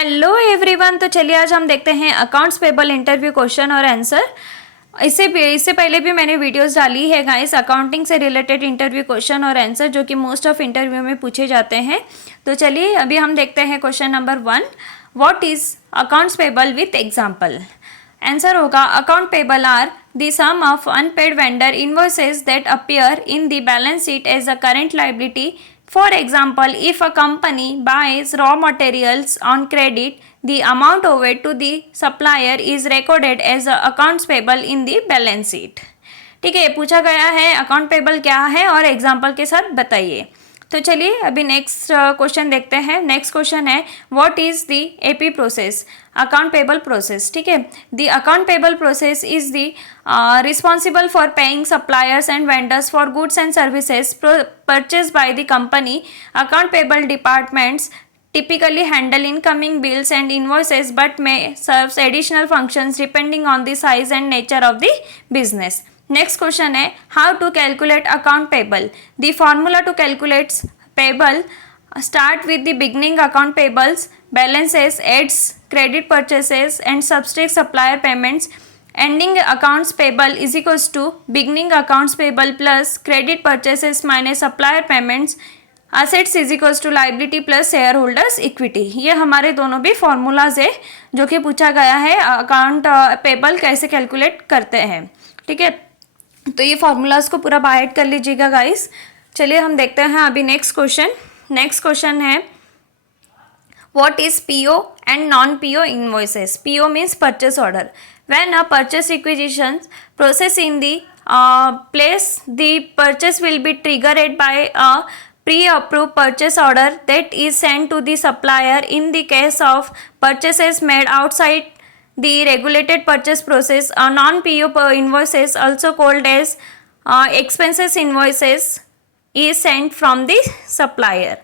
Hello everyone. तो चलिए आज हम देखते हैं अकाउंट्स पेबल इंटरव्यू क्वेश्चन और आंसर। इससे पहले भी मैंने वीडियोस डाली है गाइस, अकाउंटिंग से रिलेटेड इंटरव्यू क्वेश्चन और आंसर जो कि मोस्ट ऑफ इंटरव्यू में पूछे जाते हैं। तो चलिए अभी हम देखते हैं question number 1, what is accounts payable with example. Answer होगा account payable are the sum of unpaid vendor invoices that appear in the balance sheet as a current liability. For example, if a company buys raw materials on credit, the amount owed to the supplier is recorded as accounts payable in the balance sheet. ठीक है, पूछा गया है account payable क्या है और एग्जाम्पल के साथ बताइए। तो चलिए अभी नेक्स्ट क्वेश्चन देखते हैं। नेक्स्ट क्वेश्चन है what is the AP process, account payable process. ठीक है, the account payable process is the responsible for paying suppliers and vendors for goods and services purchase by the company. Account payable departments typically handle incoming bills and invoices but may serve additional functions depending on the size and nature of the business. Next question है how to calculate account payable. The formula to calculate payable start with the beginning account payables, balances, adds credit purchases and subtract supplier payments. Ending accounts payable is equals to beginning accounts payable plus credit purchases minus supplier payments. Assets is equals to liability plus shareholders equity. ये हमारे दोनों भी फॉर्मूलाज है जो कि पूछा गया है अकाउंट पेबल कैसे कैलकुलेट करते हैं. ठीक है, तो ये फॉर्मूलाज को पूरा बाइट कर लीजिएगा गाइस. चलिए हम देखते हैं अभी नेक्स्ट क्वेश्चन. नेक्स्ट क्वेश्चन है what is PO and non PO invoices. PO means purchase order. When a purchase requisition process in the place the purchase will be triggered by a pre-approved purchase order that is sent to the supplier. In the case of purchases made outside the regulated purchase process, a non-PO invoices also called as expenses invoices is sent from the supplier.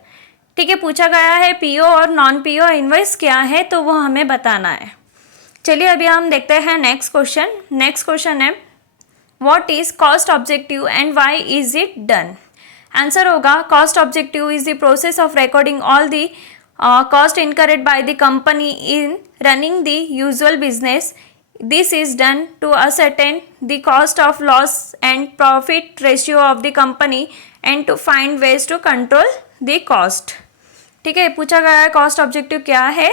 ठीक है, पूछा गया है पीओ और non PO invoice क्या है तो वो हमें बताना है. चलिए अभी हम देखते हैं नेक्स्ट क्वेश्चन. नेक्स्ट क्वेश्चन है what is cost objective and why is it done. Answer होगा cost objective is the process of recording all the cost incurred by the company in running the usual business. This is done to ascertain the cost of loss and profit ratio of the company and to find ways to control the cost. ठीक है, पूछा गया है cost objective क्या है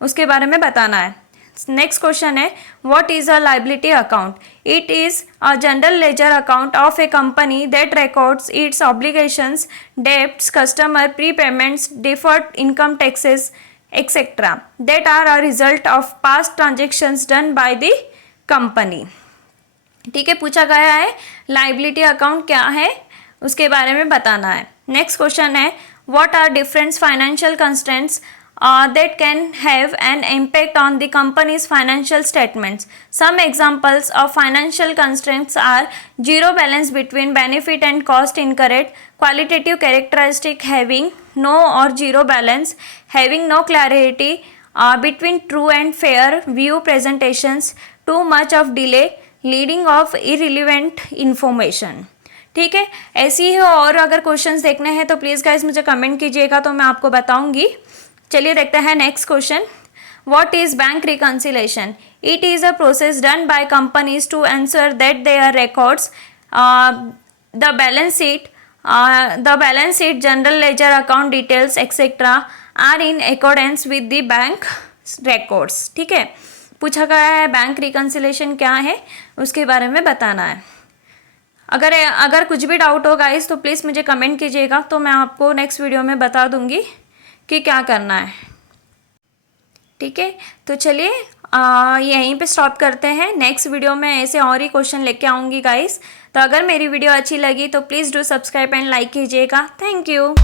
उसके बारे में बताना है. नेक्स्ट क्वेश्चन है what is a liability account. It is a general ledger account of a company that records its obligations, debts, customer prepayments, deferred income taxes etcetera that are a result of past transactions done by the company. ठीक है, पूछा गया है liability account क्या है उसके बारे में बताना है. नेक्स्ट क्वेश्चन है what are different financial constraints that can have an impact on the company's financial statements. Some examples of financial constraints are zero balance between benefit and cost incurred, qualitative characteristic having no or zero balance, having no clarity between true and fair view presentations, too much of delay, leading of irrelevant information. ठीक है, ऐसी ही और अगर क्वेश्चंस देखने हैं तो please guys मुझे कमेंट कीजिएगा तो मैं आपको बताऊंगी. चलिए देखते हैं next question. What is bank reconciliation. It is a process done by companies to ensure that their records the balance sheet general ledger account details etcetera are in accordance with the bank records. ठीक है, पूछा गया है bank reconciliation क्या है उसके बारे में बताना है. अगर कुछ भी डाउट हो गाइस तो प्लीज़ मुझे कमेंट कीजिएगा तो मैं आपको नेक्स्ट वीडियो में बता दूंगी कि क्या करना है. ठीक है, तो चलिए यहीं पे स्टॉप करते हैं. नेक्स्ट वीडियो में ऐसे और ही क्वेश्चन लेके आऊँगी गाइस. तो अगर मेरी वीडियो अच्छी लगी तो please do subscribe and like कीजिएगा. Thank you.